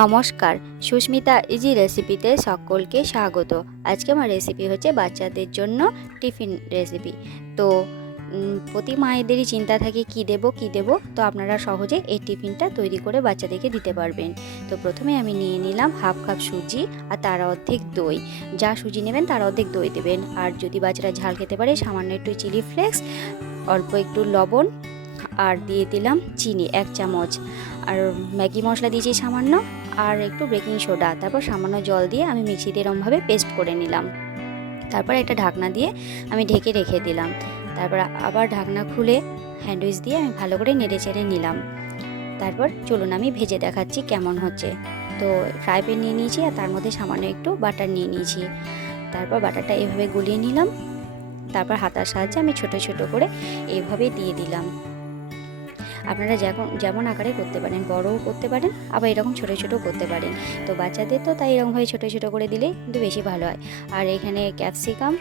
নমস্কার, সুস্মিতা ইজি রেসিপিতে সকলকে স্বাগত। আজকে আমার রেসিপি হচ্ছে বাচ্চাদের জন্য টিফিন রেসিপি। তো প্রতি মায়েদেরই চিন্তা থাকে কি দেব। তো আপনারা সহজে এই টিফিনটা তৈরি করে বাচ্চাদেরকে দিতে পারবেন। তো প্রথমে আমি নিয়ে নিলাম হাফ কাপ সুজি আর তার অর্ধেক দই। যা সুজি নেবেন তার অর্ধেক দই দেবেন। আর যদি বাচ্চারা ঝাল খেতে পারে সামান্য একটু চিলি ফ্লেক্স, অল্প একটু লবণ, আর দিয়ে দিলাম চিনি 1 চামচ, আর ম্যাগি মশলা দিয়েছি সামান্য, আর একটু বেকিং সোডা। তারপর সামান্য জল দিয়ে আমি মিক্সিতে এরমভাবে পেস্ট করে নিলাম। তারপর একটা ঢাকনা দিয়ে আমি ঢেকে রেখে দিলাম। তারপর আবার ঢাকনা খুলে হ্যান্ডউইচ দিয়ে আমি ভালো করে নেড়ে চেড়ে নিলাম। তারপর চলুন আমি ভেজে দেখাচ্ছি কেমন হচ্ছে। তো ফ্রাই প্যান নিয়ে নিয়েছি আর তার মধ্যে সামান্য একটু বাটার নিয়ে নিয়েছি। তারপর বাটারটা এভাবে গলিয়ে নিলাম। তারপর হাতার সাহায্যে আমি ছোট ছোট করে এইভাবে দিয়ে দিলাম। আপনারা যেমন আকারে করতে পারেন, বড়ও করতে পারেন, আবার এরকম ছোটো ছোটো করতে পারেন। তো বাচ্চাদের তো তাই এরকমভাবে ছোটো ছোটো করে দিলে কিন্তু বেশি ভালো হয়। আর এখানে ক্যাপসিকাম,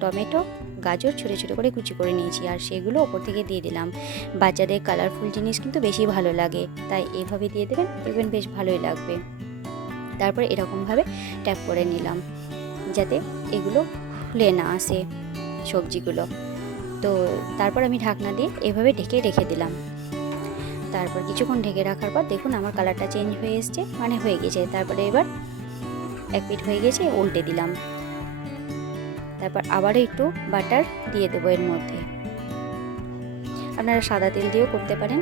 টমেটো, গাজর ছোটো ছোটো করে কুচি করে নিয়েছি, আর সেগুলো ওপর থেকে দিয়ে দিলাম। বাচ্চাদের কালারফুল জিনিস কিন্তু বেশি ভালো লাগে, তাই এইভাবে দিয়ে দেবেন, দেখবেন বেশ ভালোই লাগবে। তারপর এরকমভাবে ট্যাপ করে নিলাম যাতে এগুলো খুলে না আসে সবজিগুলো। তো তারপর আমি ঢাকনা দিয়ে এভাবে ঢেকে রেখে দিলাম। তারপর কিছুক্ষণ ঢেকে রাখার পর দেখুন আমার কালারটা চেঞ্জ হয়ে এসছে, মানে হয়ে গেছে। তারপরে এবার এক পিঠ হয়ে গেছে, উল্টে দিলাম। তারপর আবারও একটু বাটার দিয়ে দেবো এর মধ্যে। আপনারা সাদা তেল দিয়েও করতে পারেন।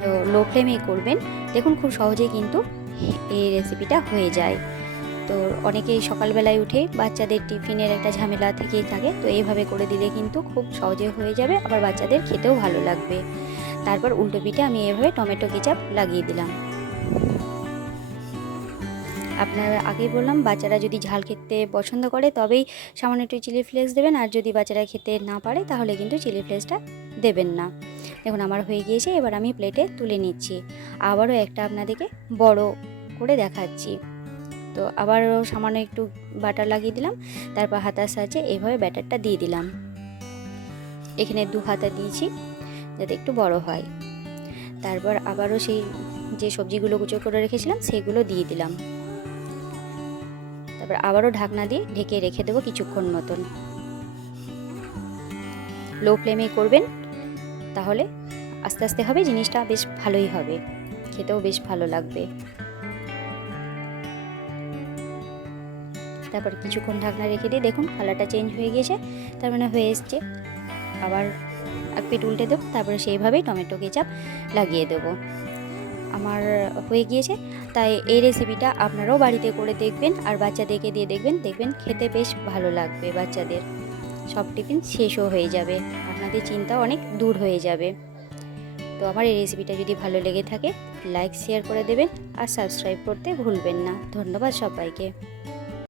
তো লো ফ্লেমেই করবেন। দেখুন খুব সহজেই কিন্তু এই রেসিপিটা হয়ে যায়। তো অনেকেই সকালবেলায় উঠে বাচ্চাদের টিফিনের একটা ঝামেলা থেকেই থাকে, তো এইভাবে করে দিলে কিন্তু খুব সহজে হয়ে যাবে, আবার বাচ্চাদের খেতেও ভালো লাগবে। তারপর উল্টো পিঠে আমি এভাবে টমেটো কেচাপ লাগিয়ে দিলাম। আপনারা আগেই বললাম বাচ্চারা যদি ঝাল খেতে পছন্দ করে তবেই সামান্য একটু চিলি ফ্লেক্স দেবেন, আর যদি বাচ্চারা খেতে না পারে তাহলে কিন্তু চিলি ফ্লেক্সটা দেবেন না। দেখুন আমার হয়ে গিয়েছে, এবার আমি প্লেটে তুলে নিচ্ছি। আবারও একটা আপনাদেরকে বড় করে দেখাচ্ছি। তো আবারও সামান্য একটু বাটার লাগিয়ে দিলাম। তারপর হাতার সাহায্যে এইভাবে ব্যাটারটা দিয়ে দিলাম। এখানে 2 হাতা দিয়েছি যাতে একটু বড় হয়। তারপর আবারও সেই যে সবজিগুলো কুচো করে রেখেছিলাম সেগুলো দিয়ে দিলাম। তারপর আবারও ঢাকনা দিয়ে ঢেকে রেখে দেবো কিছুক্ষণ মতন। লো ফ্লেমে করবেন, তাহলে আস্তে আস্তে হবে, জিনিসটা বেশ ভালোই হবে, খেতেও বেশ ভালো লাগবে। তারপর কিছুক্ষণ ঢাকনা রেখে দিয়ে দেখুন কালারটা চেঞ্জ হয়ে গেছে, তার মানে হয়ে এসছে। আবার এক পিঠ উল্টে দেবো, তারপরে সেইভাবেই টমেটো কেচাপ লাগিয়ে দেবো। আমার হয়ে গিয়েছে। তাই এই রেসিপিটা আপনারাও বাড়িতে করে দেখবেন আর বাচ্চাদেরকে দিয়ে দেখবেন খেতে বেশ ভালো লাগবে বাচ্চাদের। সব টিফিন শেষও হয়ে যাবে, আপনাদের চিন্তাও অনেক দূর হয়ে যাবে। তো আমার এই রেসিপিটা যদি ভালো লেগে থাকে লাইক শেয়ার করে দেবেন আর সাবস্ক্রাইব করতে ভুলবেন না। ধন্যবাদ সবাইকে।